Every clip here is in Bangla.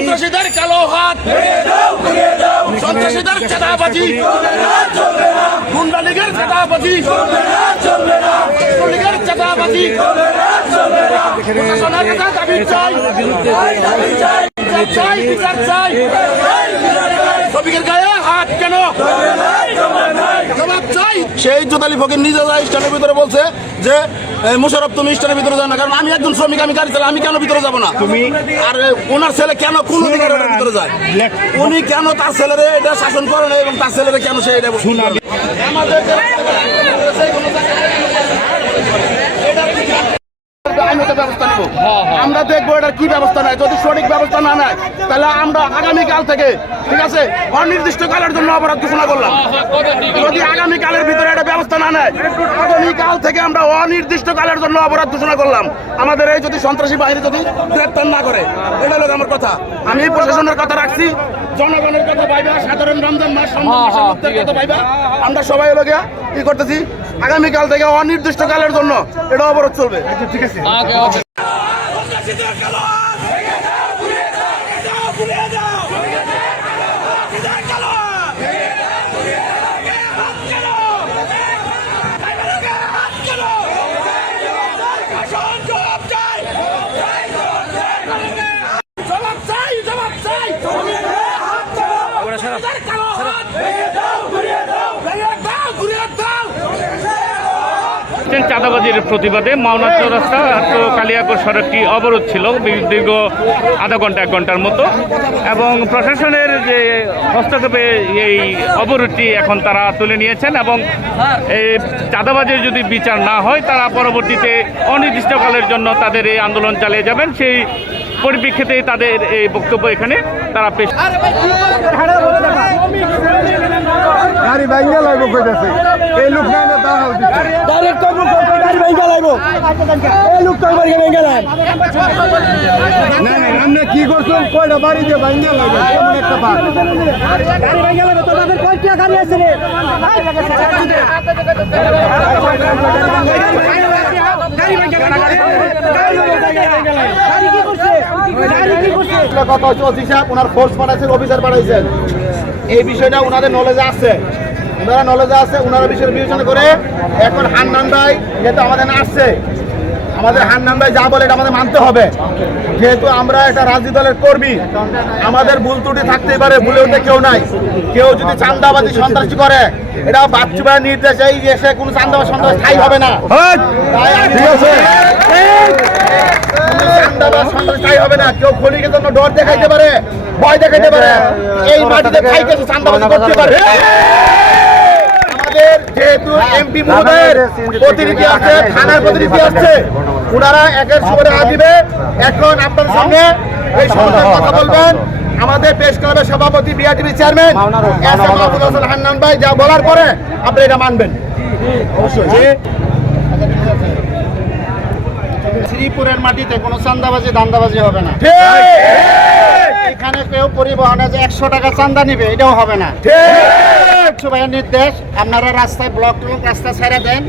সন্ত্রাসীদের কালো হাত, সন্ত্রাসীদের চাঁদাবাজি, গুন্ডা লীগের চাঁদাবাজি, লীগের চাঁদাবাজি, প্রশাসনের কাছে দাবি চাই, বিচার চাই। শ্রমিকের গায়ে হাত কেন? জবাব চাই। সেই জোদালি ফকির নিজে স্ট্যান্ডের ভিতরে বলছে যে মুশারফ তুমি স্ট্যান্ডের ভিতরে যাও না, কারণ আমি একজন শ্রমিক, আমি গাড়ি চালাই, আমি কেন ভিতরে যাবো না? তুমি আর ওনার ছেলে কেন কোন অধিকারের ভিতরে যায়? উনি কেন তার ছেলেরে এটা শাসন করে না এবং তার ছেলেরে কেন সে এটা আমাদের ব্যবস্থা নেব, আমরা দেখবো এটার কি ব্যবস্থা নেয়। যদি সঠিক ব্যবস্থা না নেয় তাহলে আমরা আগামীকাল থেকে, ঠিক আছে, অনির্দিষ্টকালের জন্য অবরোধ ঘোষণা করলাম। যদি আগামীকালের ভিতরে এটা ব্যবস্থা না নেয়, আগামীকাল থেকে আমরা অনির্দিষ্টকালের জন্য অবরোধ ঘোষণা করলাম। আমাদের এই যদি সন্ত্রাসী বাহিনী যদি গ্রেপ্তার না করে, এটা হলো আমার কথা। আমি প্রশাসনের কথা রাখছি, জনগণের কথা পাইবা, সাধারণ রমজান মাস কথা পাইবা। আমরা সবাই হলো গিয়া কি করতেছি, আগামীকাল থেকে অনির্দিষ্টকালের জন্য এটা অবরোধ চলবে। ঠিক আছে। চাঁদাবাজির প্রতিবাদে মাওনা চৌরাস্তা তো কালিয়াকৈর সড়কটি অবরোধ ছিল দীর্ঘ আধা ঘন্টা 1 ঘন্টার মতো, এবং প্রশাসনের যে হস্তক্ষেপে এই অবরোধটি এখন তারা তুলে নিয়েছেন, এবং এই চাঁদাবাজির যদি বিচার না হয় তারা পরবর্তীতে অনির্দিষ্টকালের জন্য তাদের এই আন্দোলন চালিয়ে যাবেন। সেই পরিপ্রেক্ষিতে তাদের এই বক্তব্য এখানে তারা পেশ। গাড়ি ভাঙা লাগবো কইতাছে, এই লোক নাই না তা হল দিচ্ছে ডাইরেক্ট তো গাড়ি ভাঙা লাগবো, এই লোক তো বাড়ি ভাঙা লাগ না না। আমরা কি করছুন, কয়টা বাড়ি দিয়ে ভাঙা লাগবে এমন একটা বাত, গাড়ি ভাঙা লাগবে। তোমাদের কয়টা গাড়ি আছে রে? গাড়ি ভাঙা গাড়ি কি করছে? গাড়ি কি করছে? কথা হচ্ছে ওসি সাহেব ওনার ফোর্স পাঠাইছেন, অফিসার পাঠাইছেন, এই বিষয়টা ওনাদের নলেজে আছে, ওনারা নলেজে আছে, ওনারা বিষয় বিবেচনা করে এখন হান্নান ভাই যেহেতু আমাদের আসছে, আমাদের হান্নান ভাই যা বলে এটা আমাদের মানতে হবে। যেহেতু আমরা একটা রাজনীতি দলের কর্মী, আমাদের ভুল ত্রুটি থাকতেই পারে, ভুলে উঠে কেউ নাই। কেউ যদি চাঁদাবাজি সন্ত্রাসী করে, এটা বাচ্চু ভাইয়ের নির্দেশে এই এসে কোনো চাঁদাবাজ সন্ত্রাস ঠাই হবে না। চাঁদাবাজ সন্ত্রাস ঠাই হবে না। কেউ খনিকের জন্য ডর দেখাইতে পারে, ভয় দেখাইতে পারে, এই মাটিতে খাইতে চাঁদাবাজি করতে পারে। যেহেতু এমপি মহোদয়ের প্রতিনিধি আছে, থানার প্রতিনিধি আসছে, ওনারা একের সময় আসবে। এখন আপনাদের সামনে এই সমস্যার কথা বলবেন আমাদের প্রেস ক্লাবের সভাপতি, BRTV chairman S M Abul Hasan Hannan ভাই। যা বলার পরে আপনি এটা মানবেন অবশ্যই। শ্রীপুরের মাটিতে কোনো চাঁদাবাজি দান্দাবাজি হবে না। এখানে কেউ পরিবহনে যে 100 টাকা চাঁদা নিবে এটাও হবে না। ভাইয়ের নির্দেশ, আপনারা রাস্তায় ব্লক রাস্তা ছেড়ে দেন,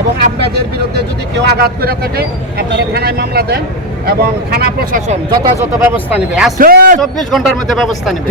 এবং আপনাদের বিরুদ্ধে যদি কেউ আঘাত করে থাকে আপনারা থানায় মামলা দেন, এবং থানা প্রশাসন যথাযথ ব্যবস্থা নেবে। 24 ঘন্টার মধ্যে ব্যবস্থা নেবে।